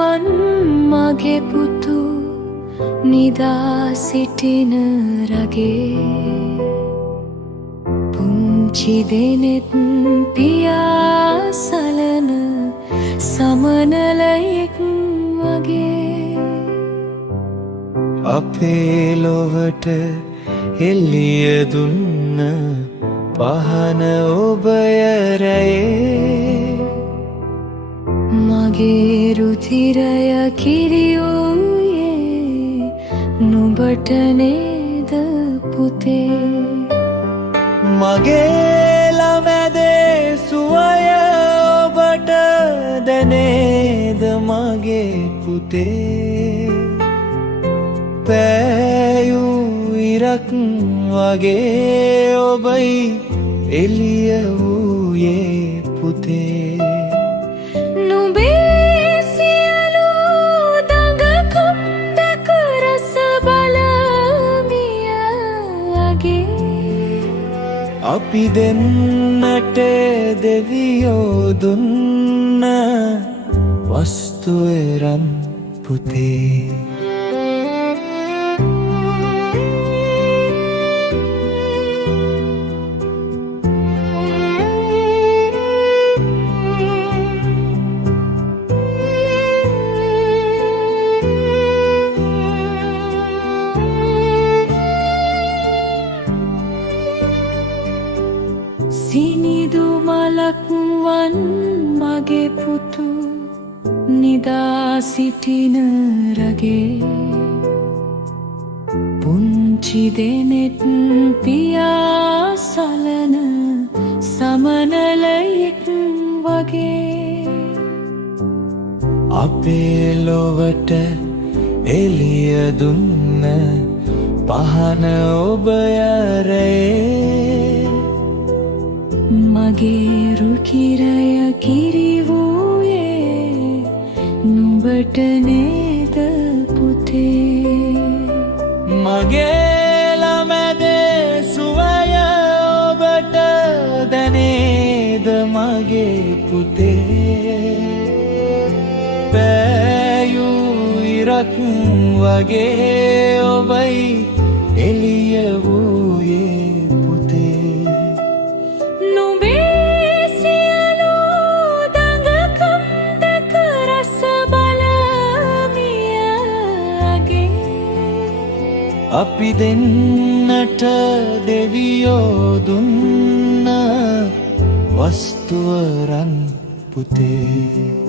වන් මගේ පුතු නිදා සිටින රගේ පුංචි දෙනෙත් පියා සලන සමනලයෙක් වගේ අපේ ලොවට එළිය දුන්න පහන ඔබය රැයේ මගේ රුධිරය කිරිවූයේ නුඹට නේද පුතේ මගේ ළමැදේ සුවය ඔබට දැනේද මගේ පුතේ පෑයූ ඉරක් වගේ ඔබයි එළිය වූයේ පුතේ නුඹේ සියලු දඟකම් දැක රස බලමිය අගේ අපි දෙන්නට දෙවියෝ දුන්න වස්තු එරන් පුතේ සිනිදු මලක් වන් මගේ පුතු නිදා සිටින රගේ පුංචි දෙනෙත් පියා සලන සමනලයෙක් වගේ අපේ ලොවට එළිය දුන්න පහන ඔබය රැයේ මගේ රුධිරය කිරිවූයේ නුඹට නේද පුතේ මගේ ළමැදේ සුවය ඔබට දැනේද මගේ පුතේ පෑයූ ඉරක් වගේ ඔබයි එළිය වූයේ අපි දෙන්නට දෙවියෝ දුන්න වස්තුවරන් පුතේ